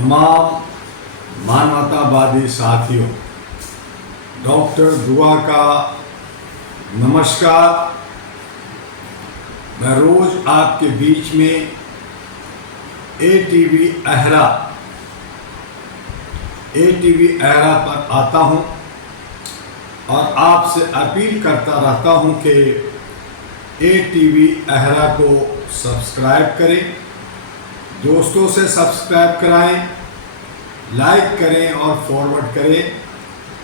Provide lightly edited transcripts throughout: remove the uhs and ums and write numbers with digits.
तमाम मानवतावादी साथियों, डॉक्टर दुआ का नमस्कार। मैं रोज आपके बीच में एटीवी अहरा पर आता हूं और आपसे अपील करता रहता हूं कि एटीवी अहरा को सब्सक्राइब करें, दोस्तों से सब्सक्राइब कराएं, लाइक करें और फॉरवर्ड करें,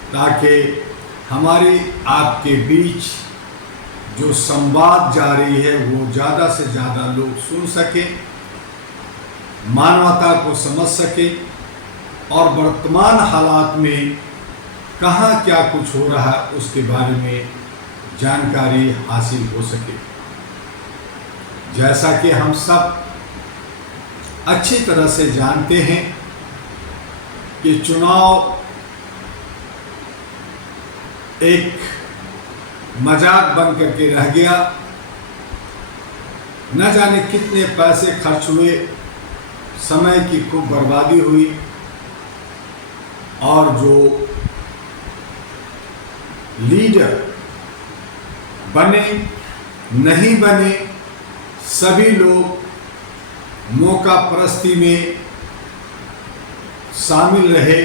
ताकि हमारी आपके बीच जो संवाद जारी है वो ज़्यादा से ज़्यादा लोग सुन सकें, मानवता को समझ सकें और वर्तमान हालात में कहाँ क्या कुछ हो रहा है उसके बारे में जानकारी हासिल हो सके। जैसा कि हम सब अच्छी तरह से जानते हैं कि चुनाव एक मजाक बन करके रह गया। न जाने कितने पैसे खर्च हुए, समय की खूब बर्बादी हुई और जो लीडर बने नहीं बने, सभी लोग मौका परस्ती में शामिल रहे।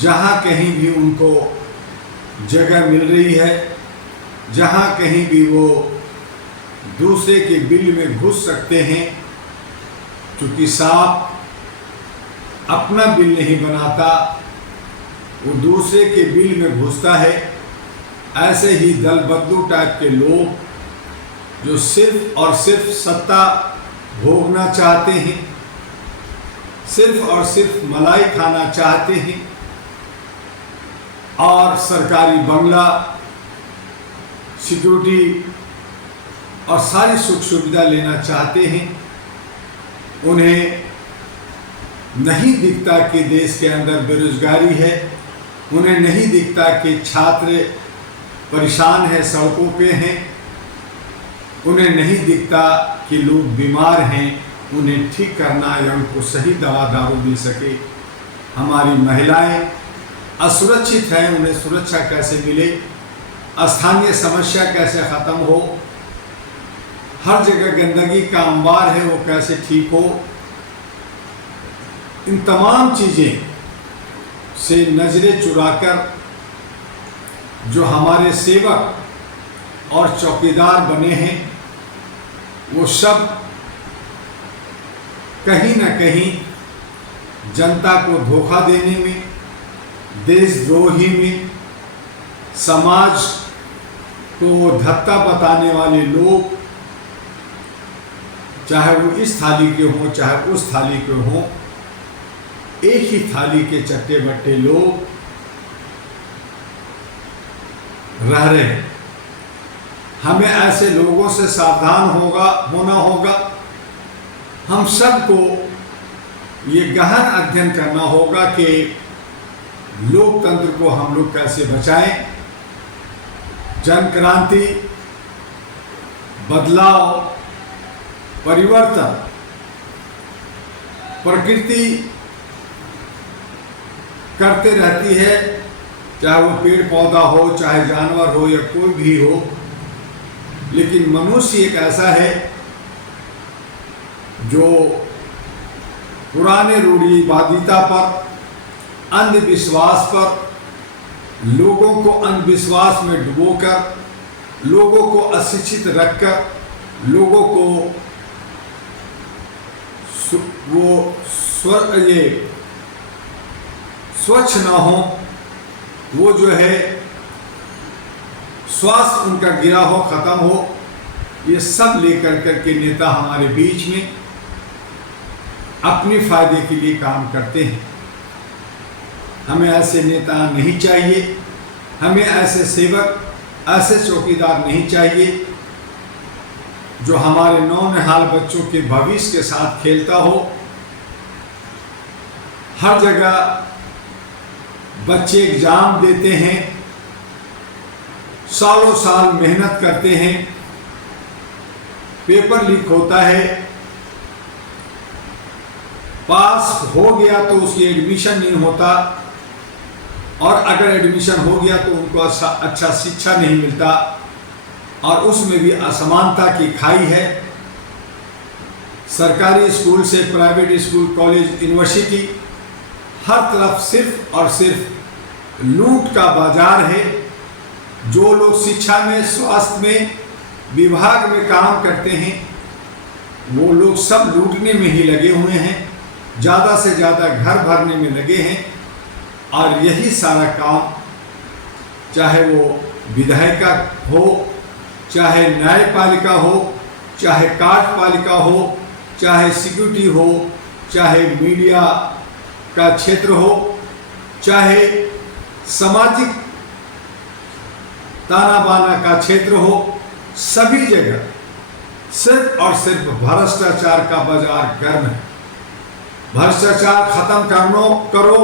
जहां कहीं भी उनको जगह मिल रही है, जहां कहीं भी वो दूसरे के बिल में घुस सकते हैं, क्योंकि सांप अपना बिल नहीं बनाता, वो दूसरे के बिल में घुसता है। ऐसे ही दल बदलू टाइप के लोग जो सिर्फ और सिर्फ सत्ता भोगना चाहते हैं, सिर्फ और सिर्फ मलाई खाना चाहते हैं और सरकारी बंगला, सिक्योरिटी और सारी सुख सुविधा लेना चाहते हैं। उन्हें नहीं दिखता कि देश के अंदर बेरोजगारी है, उन्हें नहीं दिखता कि छात्र परेशान है, सड़कों पे हैं, उन्हें नहीं दिखता कि लोग बीमार हैं, उन्हें ठीक करना या उनको सही दवा दारू मिल सके। हमारी महिलाएं असुरक्षित हैं, उन्हें सुरक्षा कैसे मिले, स्थानीय समस्या कैसे ख़त्म हो, हर जगह गंदगी का अंबार है वो कैसे ठीक हो। इन तमाम चीज़ें से नज़रें चुराकर जो हमारे सेवक और चौकीदार बने हैं, वो सब कहीं न कहीं जनता को धोखा देने में, देशद्रोही में, समाज को धत्ता बताने वाले लोग, चाहे वो इस थाली के हों चाहे उस थाली के हों, एक ही थाली के चट्टे बट्टे लोग रह रहे हैं। हमें ऐसे लोगों से सावधान होना होगा। हम सबको ये गहन अध्ययन करना होगा कि लोकतंत्र को हम लोग कैसे बचाएं। जन क्रांति, बदलाव, परिवर्तन प्रकृति करते रहती है, चाहे वो पेड़ पौधा हो, चाहे जानवर हो या कोई भी हो। लेकिन मनुष्य एक ऐसा है जो पुराने रूढ़िवादिता पर, अंधविश्वास पर, लोगों को अंधविश्वास में डुबोकर, लोगों को अशिक्षित रखकर, लोगों को स्वच्छ ना हो, वो जो है स्वास्थ्य उनका गिरा हो, खत्म हो, ये सब लेकर करके नेता हमारे बीच में अपने फायदे के लिए काम करते हैं। हमें ऐसे नेता नहीं चाहिए, हमें ऐसे सेवक, ऐसे चौकीदार नहीं चाहिए जो हमारे नौनिहाल बच्चों के भविष्य के साथ खेलता हो। हर जगह बच्चे एग्जाम देते हैं, सालों साल मेहनत करते हैं, पेपर लीक होता है, पास हो गया तो उसकी एडमिशन नहीं होता, और अगर एडमिशन हो गया तो उनको अच्छा शिक्षा नहीं मिलता, और उसमें भी असमानता की खाई है। सरकारी स्कूल से प्राइवेट स्कूल, कॉलेज, यूनिवर्सिटी, हर तरफ सिर्फ और सिर्फ लूट का बाजार है। जो लोग शिक्षा में, स्वास्थ्य में, विभाग में काम करते हैं, वो लोग सब लूटने में ही लगे हुए हैं, ज़्यादा से ज़्यादा घर भरने में लगे हैं। और यही सारा काम, चाहे वो विधायिका हो, चाहे न्यायपालिका हो, चाहे कार्यपालिका हो, चाहे सिक्योरिटी हो, चाहे मीडिया का क्षेत्र हो, चाहे सामाजिक ताना बाना का क्षेत्र हो, सभी जगह सिर्फ और सिर्फ भ्रष्टाचार का बाजार गर्म है। भ्रष्टाचार खत्म करो,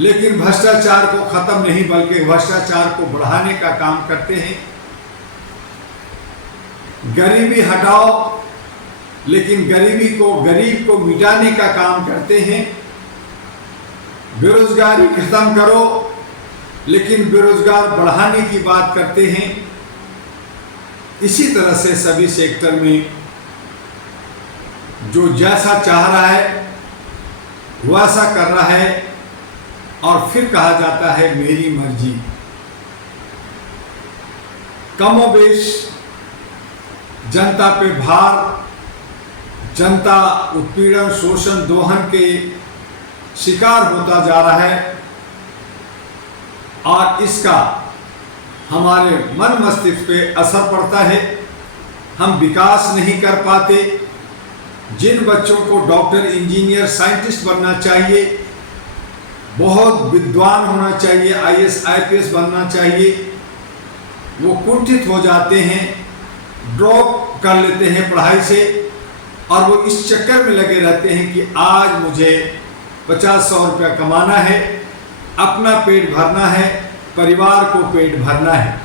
लेकिन भ्रष्टाचार को खत्म नहीं बल्कि भ्रष्टाचार को बढ़ाने का काम करते हैं। गरीबी हटाओ, लेकिन गरीब को मिटाने का काम करते हैं। बेरोजगारी खत्म करो, लेकिन बेरोजगार बढ़ाने की बात करते हैं। इसी तरह से सभी सेक्टर में जो जैसा चाह रहा है वैसा कर रहा है, और फिर कहा जाता है मेरी मर्जी। कमोबेश जनता पे भार, जनता उत्पीड़न, शोषण, दोहन के शिकार होता जा रहा है, और इसका हमारे मन मस्तिष्क पे असर पड़ता है। हम विकास नहीं कर पाते। जिन बच्चों को डॉक्टर, इंजीनियर, साइंटिस्ट बनना चाहिए, बहुत विद्वान होना चाहिए, IAS, IPS बनना चाहिए, वो कुंठित हो जाते हैं, ड्रॉप कर लेते हैं पढ़ाई से, और वो इस चक्कर में लगे रहते हैं कि आज मुझे 50-100 रुपया कमाना है, अपना पेट भरना है, परिवार को पेट भरना है।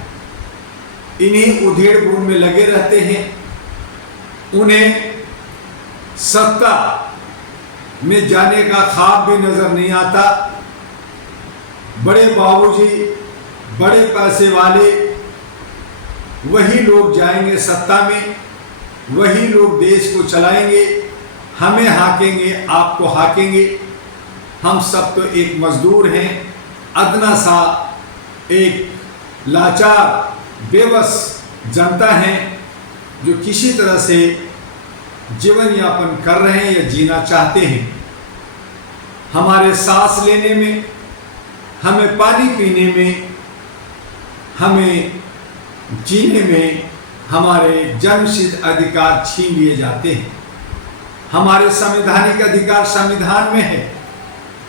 इन्हीं उधेड़ बुन में लगे रहते हैं। उन्हें सत्ता में जाने का ख्वाब भी नजर नहीं आता। बड़े बाबूजी, बड़े पैसे वाले, वही लोग जाएंगे सत्ता में, वही लोग देश को चलाएंगे, हमें हाकेंगे, आपको हाकेंगे। हम सब तो एक मजदूर हैं, अदना सा एक लाचार, बेबस जनता है, जो किसी तरह से जीवन यापन कर रहे हैं या जीना चाहते हैं। हमारे सांस लेने में, हमें पानी पीने में, हमें जीने में हमारे जन्मसिद्ध अधिकार छीन लिए जाते हैं। हमारे संवैधानिक अधिकार संविधान में है,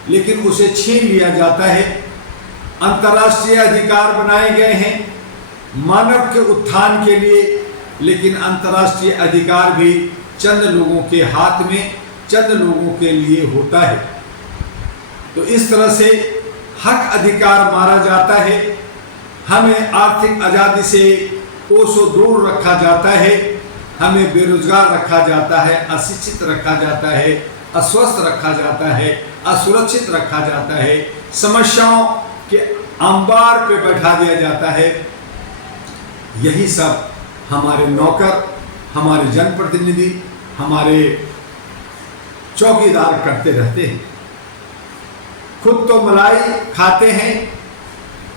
लेकिन उसे छीन लिया जाता है। अंतर्राष्ट्रीय अधिकार बनाए गए हैं मानव के उत्थान के लिए, लेकिन अंतर्राष्ट्रीय अधिकार भी चंद लोगों के हाथ में, चंद लोगों के लिए होता है। तो इस तरह से हक अधिकार मारा जाता है। हमें आर्थिक आज़ादी से कोसों दूर रखा जाता है। हमें बेरोजगार रखा जाता है, अशिक्षित रखा जाता है, अस्वस्थ रखा जाता है, असुरक्षित रखा जाता है, समस्याओं के अंबार पे बैठा दिया जाता है। यही सब हमारे नौकर, हमारे जनप्रतिनिधि, हमारे चौकीदार करते रहते हैं। खुद तो मलाई खाते हैं,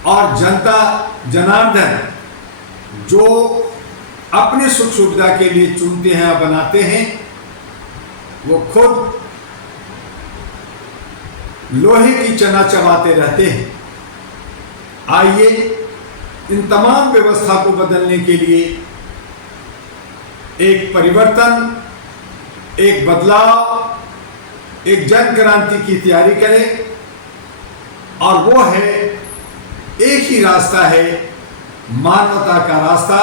और जनता जनार्दन जो अपने सुख सुविधा के लिए चुनते हैं या बनाते हैं, वो खुद लोहे की चना चबाते रहते हैं। आइए इन तमाम व्यवस्था को बदलने के लिए एक परिवर्तन, एक बदलाव, एक जन क्रांति की तैयारी करें। और वो है, एक ही रास्ता है, मानवता का रास्ता,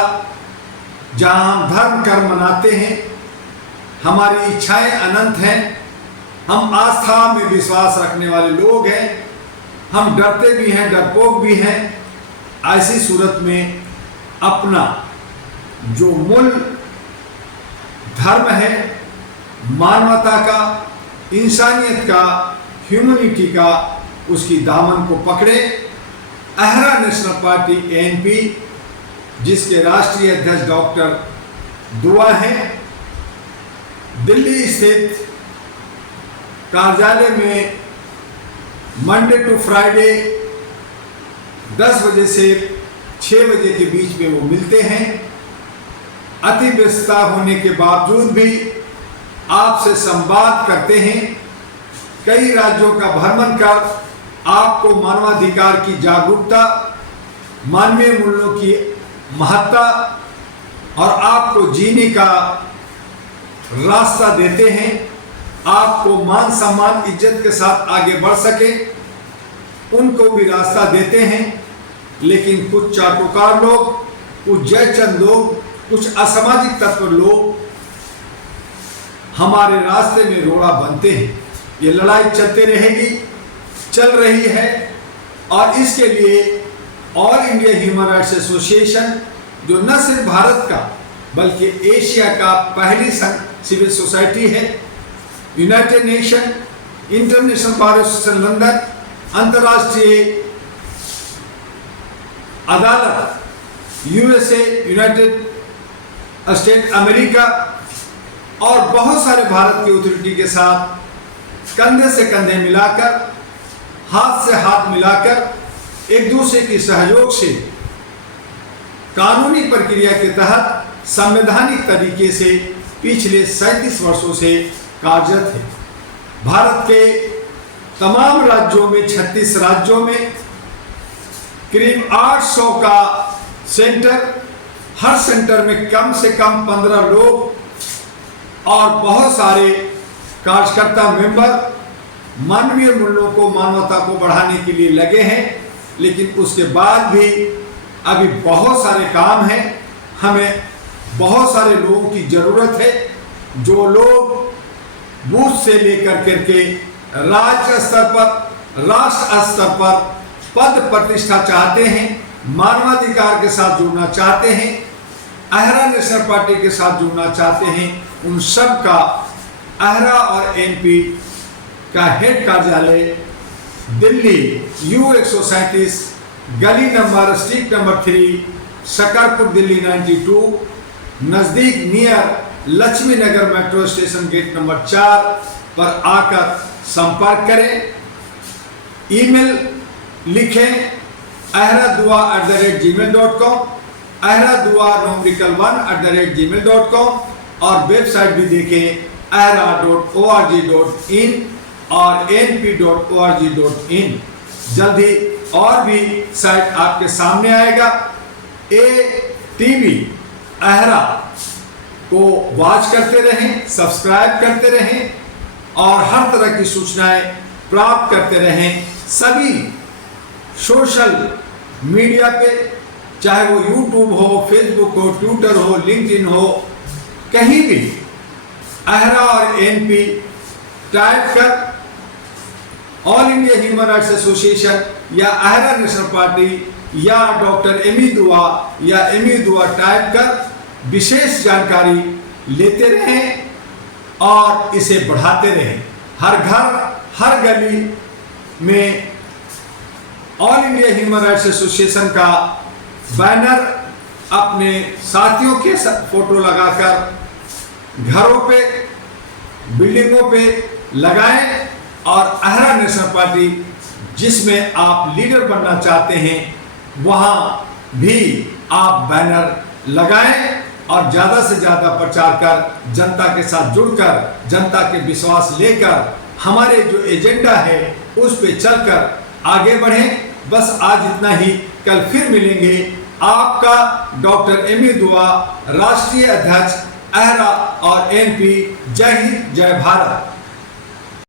जहां हम धर्म कर्म मनाते हैं। हमारी इच्छाएं अनंत हैं। हम आस्था में विश्वास रखने वाले लोग हैं। हम डरते भी हैं, डरपोक भी हैं। ऐसी सूरत में अपना जो मूल धर्म है, मानवता का, इंसानियत का, ह्यूमैनिटी का उसकी दामन को पकड़े। अहरा नेशनल पार्टी ANP, जिसके राष्ट्रीय अध्यक्ष डॉक्टर दुआ हैं, दिल्ली स्थित कार्यालय में मंडे टू फ्राइडे 10 बजे से 6 बजे के बीच में वो मिलते हैं। अति व्यस्तता होने के बावजूद भी आपसे संवाद करते हैं। कई राज्यों का भ्रमण कर आपको मानवाधिकार की जागरूकता, मानवीय मूल्यों की महत्ता और आपको जीने का रास्ता देते हैं। आपको मान सम्मान इज्जत के साथ आगे बढ़ सके उनको भी रास्ता देते हैं। लेकिन कुछ चाटुकार लोग, कुछ जयचंद लोग, कुछ असामाजिक तत्व लोग हमारे रास्ते में रोड़ा बनते हैं। ये लड़ाई चलते रहेगी, चल रही है और इसके लिए all India human rights association, जो न सिर्फ भारत का बल्कि एशिया का पहली सिविल सोसाइटी है, United nation, international bar association London, अंतर्राष्ट्रीय अदालत USA, यूनाइटेड स्टेट अमेरिका और बहुत सारे भारत की अथॉरिटी के साथ कंधे से कंधे मिलाकर, हाथ से हाथ मिलाकर एक दूसरे की सहयोग से कानूनी प्रक्रिया के तहत संवैधानिक तरीके से पिछले 37 वर्षों से कार्यरत है। भारत के तमाम राज्यों में, 36 राज्यों में करीब 800 का सेंटर, हर सेंटर में कम से कम 15 लोग और बहुत सारे कार्यकर्ता मेंबर मानवीय मूल्यों को, मानवता को बढ़ाने के लिए लगे हैं। लेकिन उसके बाद भी अभी बहुत सारे काम हैं। हमें बहुत सारे लोगों की जरूरत है, जो लोग बूथ से लेकर करके राज्य स्तर पर, राष्ट्र स्तर पर पद प्रतिष्ठा चाहते हैं, मानवाधिकार के साथ जुड़ना चाहते हैं, अहरा नेशनल पार्टी के साथ जुड़ना चाहते हैं, उन सब का अहरा और ANP का हेड कार्यालय दिल्ली U137 गली number, street number 3, Shakarpur, Delhi 92, नजदीक नियर लक्ष्मी नगर मेट्रो स्टेशन गेट नंबर 4 पर आकर संपर्क करें। ईमेल लिखें ahradua@gmail.com, ahradua1@gmail.com और वेबसाइट भी देखें ahra.org.in और anp.org.in। जल्द ही और भी साइट आपके सामने आएगा। ATV अहरा को वॉच करते रहें, सब्सक्राइब करते रहें और हर तरह की सूचनाएं प्राप्त करते रहें। सभी सोशल मीडिया पे, चाहे वो YouTube हो, फेसबुक हो, ट्विटर हो, लिंक्डइन हो, कहीं भी अहरा और ANP टाइप कर all India human rights association या अहरा नेशनल पार्टी या डॉक्टर एमी दुआ या एमी दुआ टाइप कर विशेष जानकारी लेते रहें और इसे बढ़ाते रहें। हर घर, हर गली में all India human rights association का बैनर अपने साथियों के फोटो लगाकर घरों पे, बिल्डिंगों पे लगाएं और अहरा नेशनल पार्टी जिसमें आप लीडर बनना चाहते हैं वहां भी आप बैनर लगाएं और ज्यादा से ज्यादा प्रचार कर जनता के साथ जुड़कर, जनता के विश्वास लेकर हमारे जो एजेंडा है उस पे चलकर आगे बढ़ें। बस आज इतना ही, कल फिर मिलेंगे। आपका डॉक्टर एमी दुआ, राष्ट्रीय अध्यक्ष अहरा और ANP। जय हिंद, जय भारत।